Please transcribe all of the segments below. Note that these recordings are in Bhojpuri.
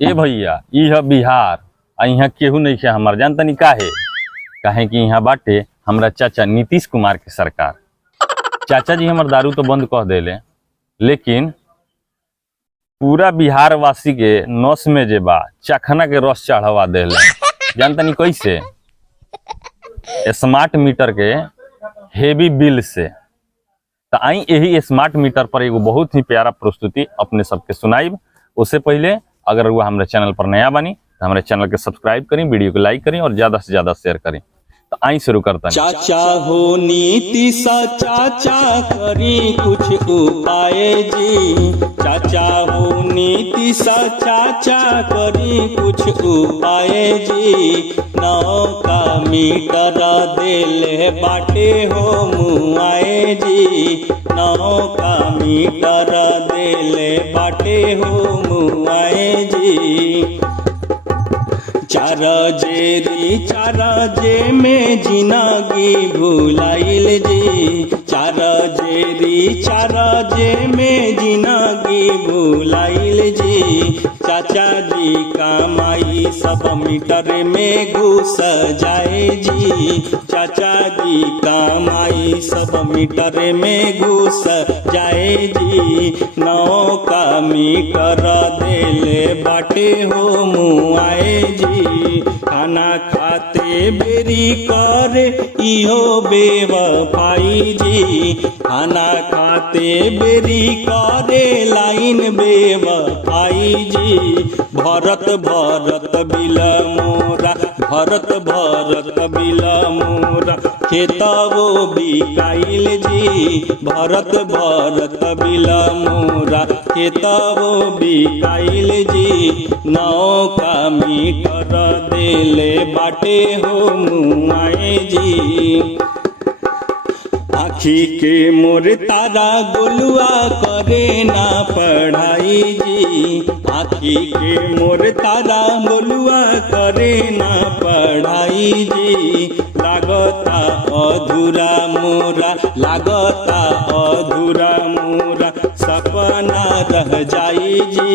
ए भैया यह बिहार आ यहाँ केहू नहीं है हमार जान तनी काहे कि यहाँ बाटे हमरा चाचा नीतीश कुमार के सरकार। चाचा जी हमार दारू तो बंद कह देले, लेकिन पूरा बिहार वासी के नस में जे बा चखना के रस चढ़वा देले। जान तनी कैसे? स्मार्ट मीटर के हेवी बिल से। तो आई यही स्मार्ट मीटर पर एगो बहुत ही प्यारा प्रस्तुति अपने सबके सुनाइब। उससे पहले अगर वो हमारे चैनल पर नया बनी तो हमारे चैनल के सब्सक्राइब करें, वीडियो को लाइक करें और ज्यादा से ज्यादा शेयर करें। तो आई शुरू करता है। चाचा हो नीतीश चाचा करी कुछ उपाय जी। चाचा हो नीतीश चाचा करी कुछ उपाय जी। नौका मीटर देले बाटे हो मुआए जी। नौका मीटर देले बाटे हो मुआए जी। चार जे में जिंदगी भुलाइल जी। चार जे में जिंदगी भुलाइल जी। चाचा जी कमाई सब मीटर में घुस जाए जी। चाचा जी कमाई सब मीटर में घुस जाए जी। नौका मीटर देले बाटे हो मुआए जी। खाना खाते बेरी करे इहो बेवफाई जी। खाना खाते बेरी करे लाइन बेवफाई जी। भरत बिल मोरा भरत बिल मोरा खेतवो बिकाइल जी। भरत बिल मोरा खेतवो बिकाइल जी। नौका मीटर देले बाटे हो मुआए जी। आखी के मोर तारा गोलुआ करे ना पढ़ाई जी। आखी के मोर तारा गोलुआ करे ना पढ़ाई जी। लागता अधूरा मोरा सपना रह जाई जी।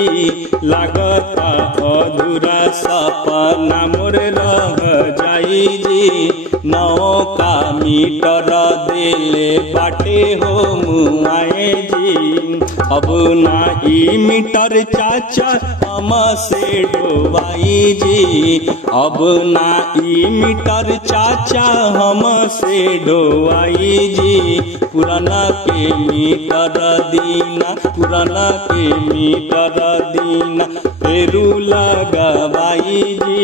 लागता अधूरा सपना मोर रह जाई जी। नौका मीटर देले बाटे हो मुआए जी। अब ना ई मीटर चाचा हम से डोबाई जी। अब ना ई मीटर चाचा हम से डोबाई जी। पुराना के मीटर दीना फेरू लगवाई जी।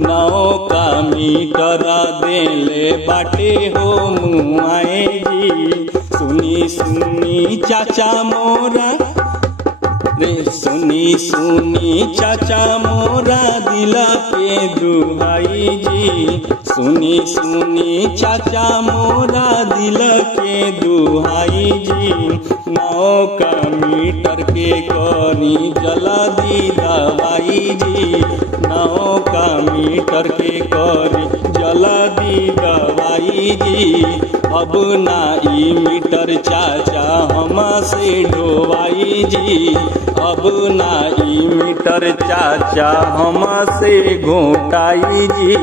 नौका मीटर देले बाटे हो मुआए जी। सुनी चाचा मोरा रे सुनी चाचा मोरा दिल के दुहाई जी। सुनी चाचा मोरा दिल के दुहाई जी। नौका मीटर के करी जल्दी दवाई जी। नौका मीटर के करी जल्दी दवाई जी। अब ना ई मीटर चाचा हम से ढोवाई जी। अब ना ई मीटर चाचा हम से घोटाई जी।